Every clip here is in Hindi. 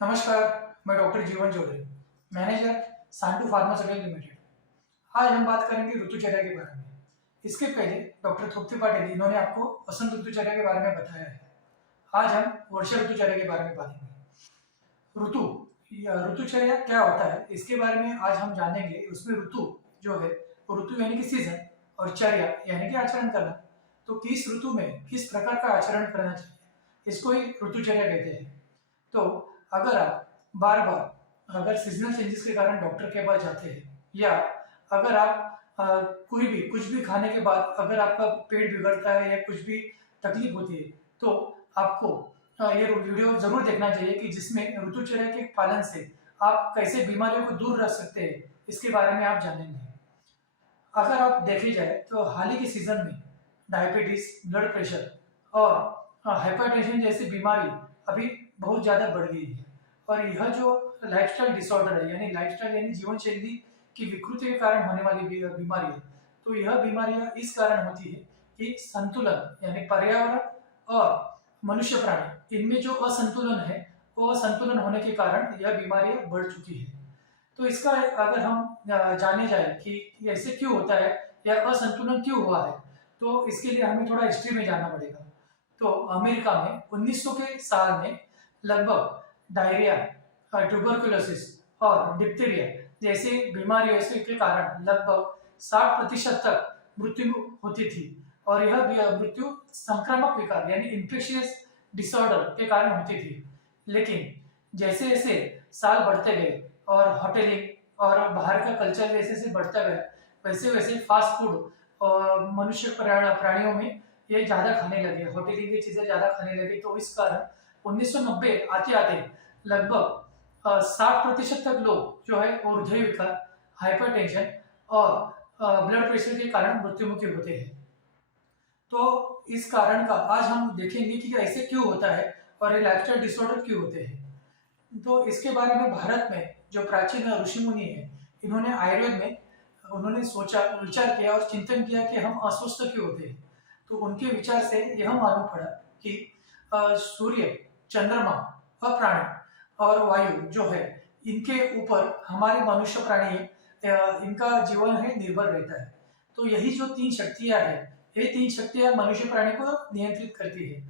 नमस्कार, मैं डॉक्टर जीवन चौधरी, मैनेजर सांटू फार्मास्यूटिकल लिमिटेड। आज हम बात करेंगे ऋतुचर्या के बारे में। इसके पहले डॉक्टर थोप्ती पाटिल इन्होंने आपको वसंत ऋतुचर्या के बारे में बताया है। आज हम वर्षा ऋतुचर्या के बारे में बातेंगे। ऋतु या ऋतुचर्या क्या होता है, इसके बारे में आज हम जानेंगे। उसमें ऋतु जो है वो ऋतु यानी कि सीजन, और चर्या यानी कि आचरण करना। तो किस ऋतु में किस प्रकार का आचरण करना चाहिए, इसको ही ऋतुचर्या कहते हैं। तो अगर आप बार बार अगर सीजनल चेंजेस के कारण डॉक्टर के पास जाते हैं, या अगर आप कोई भी कुछ भी खाने के बाद अगर आपका पेट बिगड़ता है या कुछ भी तकलीफ होती है, तो आपको ये वीडियो जरूर देखना चाहिए कि जिसमें ऋतुचर्या के पालन से आप कैसे बीमारियों को दूर रख सकते हैं, इसके बारे में आप जानेंगे। अगर आप देखी जाए तो हाल ही के सीजन में डायबिटीज, ब्लड प्रेशर और हाइपरटेंशन जैसी बीमारी अभी बहुत ज्यादा बढ़ गई है। और यह जो लाइफस्टाइल डिसऑर्डर है, यानी लाइफस्टाइल यानी जीवन शैली की विकृति के कारण होने वाली बीमारी है। तो यह बीमारियां इस कारण होती है कि संतुलन यानी पर्यावरण और मनुष्य प्राणी इनमें जो असंतुलन है, वो असंतुलन होने के कारण यह बीमारियां बढ़ चुकी है। तो इसका अगर हम जाने जाए कि ऐसे क्यों होता है या असंतुलन क्यों हुआ है, तो इसके लिए हमें थोड़ा हिस्ट्री में जानना पड़ेगा। तो अमेरिका में 1900 के साल में लगभग डायरिया, ट्यूबरकुलोसिस और डिप्थीरिया जैसे बीमारियों से के कारण लगभग 60% तक मृत्यु होती थी। और यह मृत्यु संक्रामक विकार यानी इन्फेक्शियस डिसऑर्डर के कारण होती थी। लेकिन जैसे जैसे साल बढ़ते गए और होटलिंग और बाहर का कल्चर जैसे जैसे बढ़ता गया, वैसे वैसे फास्ट फूड और मनुष्य प्राणियों में ये ज्यादा खाने लगे, होटलिंग की चीजें ज्यादा खाने लगे। तो इस कारण 1990 आते आते लगभग 60% तक लोग जो है वो हृदय विकार, हाइपरटेंशन और ब्लड प्रेशर के कारण मृत्युमुखी होते हैं। तो इस कारण का आज हम देखेंगे कि ऐसे क्यों होता है और ये लाइफस्टाइल डिसऑर्डर क्यों होते हैं। तो इसके बारे में भारत में जो प्राचीन ऋषि मुनि है, इन्होंने आयुर्वेद में उन्होंने सोचा, विचार किया और चिंतन किया कि हम अस्वस्थ क्यों होते हैं। तो उनके विचार से यह मालूम पड़ा कि सूर्य, चंद्रमा और प्राणी और वायु जो है, इनके ऊपर हमारे मनुष्य प्राणी इनका जीवन है निर्भर रहता है। तो यही जो तीन शक्तियां हैं, ये तीन शक्तियां मनुष्य प्राणी को नियंत्रित करती है।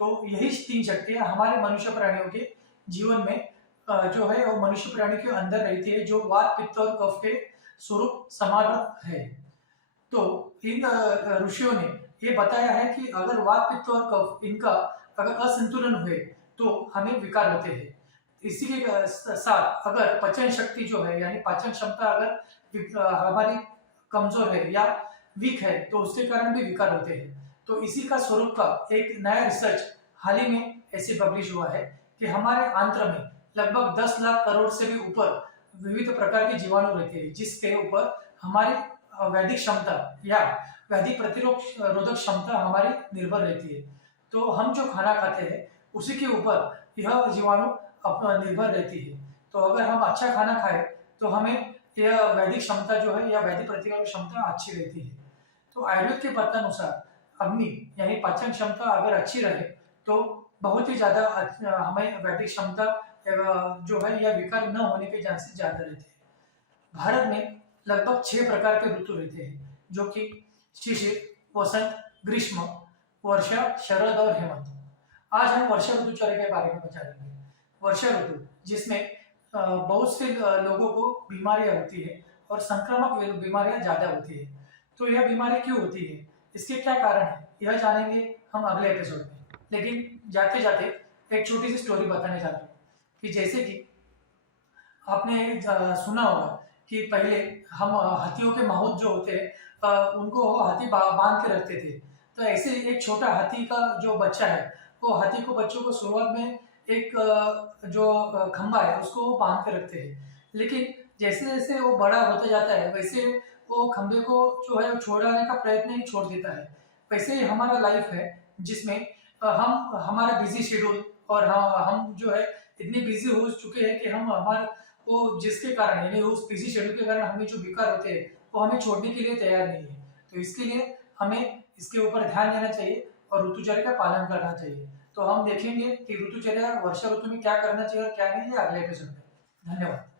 तो यही तीन शक्तियां हमारे मनुष्य प्राणियों के जीवन में जो है वो मनुष्य प्राणी के अंदर रहती है, जो वात, पित्त और कफ के स्वरूप समान है। तो इन ऋषियों ने ये बताया है कि अगर वात, पित्त और कफ इनका अगर असंतुलन हुए तो हमें विकार होते हैं। इसी के साथ अगर पाचन शक्ति जो है यानी पाचन क्षमता अगर हमारी कमजोर है या वीक है, तो उसके कारण भी विकार होते हैं। तो इसी का स्वरूप का एक नया रिसर्च हाल ही में ऐसे पब्लिश हुआ है कि हमारे आंत्र में लगभग 10 लाख करोड़ से भी ऊपर विविध प्रकार के जीवाणु रहते हैं, जिसके ऊपर हमारी वैदिक क्षमता या वैदिक प्रतिरोधक क्षमता हमारी निर्भर रहती है। तो हम जो खाना खाते हैं उसी के ऊपर यह जीवाणु अपना निर्भर रहती है। तो अगर हम अच्छा खाना खाएं तो हमें यह वैदिक क्षमता जो है या वैदिक प्रतिरोधक क्षमता अच्छी रहती है। तो आयुर्वेद के पत्रानुसार अग्नि यानी पाचन क्षमता अगर अच्छी रहे तो बहुत ही ज्यादा हमें वैदिक क्षमता जो है या विकार न होने के चांसेस ज्यादा रहते हैं। भारत में लगभग 6 प्रकार के ऋतु रहते हैं, जो कि शिशिर, वसंत, ग्रीष्म, वर्षा, शरद और हेमंत। आज हम वर्षा ऋतुचर्या के बारे में जानेंगे। वर्षा ऋतु जिसमें बहुत से लोगों को बीमारियां होती है और संक्रामक बीमारियां ज्यादा होती है। तो यह बीमारी क्यों होती है, इसके क्या कारण है, यह जानेंगे हम अगले एपिसोड में। लेकिन जाते जाते एक छोटी सी स्टोरी बताने जा रहा हूँ कि जैसे कि आपने सुना होगा कि पहले हम हाथियों के माहौत जो होते हैं उनको हाथी बांध के रखते थे। तो ऐसे एक छोटा हाथी का जो बच्चा है, वो हाथी को बच्चों को शुरुआत में एक जो खंबा है उसको वो बांध के रखते हैं। लेकिन जैसे जैसे वो बड़ा होता जाता है वैसे वो खंबे को जो है छोड़ाने का प्रयत्न ही छोड़ देता है। वैसे ही हमारा लाइफ है, जिसमें हम हमारा बिजी शेड्यूल और हम जो है इतने बिजी हो चुके हैं कि हम हमारे वो जिसके कारण यानी उस बिजी शेड्यूल के कारण हमें जो विकार होते हैं वो हमें छोड़ने के लिए तैयार नहीं है। तो इसके लिए हमें इसके ऊपर ध्यान देना चाहिए और ऋतुचर्या का पालन करना चाहिए। तो हम देखेंगे कि ऋतुचर्या वर्षा ऋतु में क्या करना चाहिए और क्या नहीं, ये अगले एपिसोड में। धन्यवाद।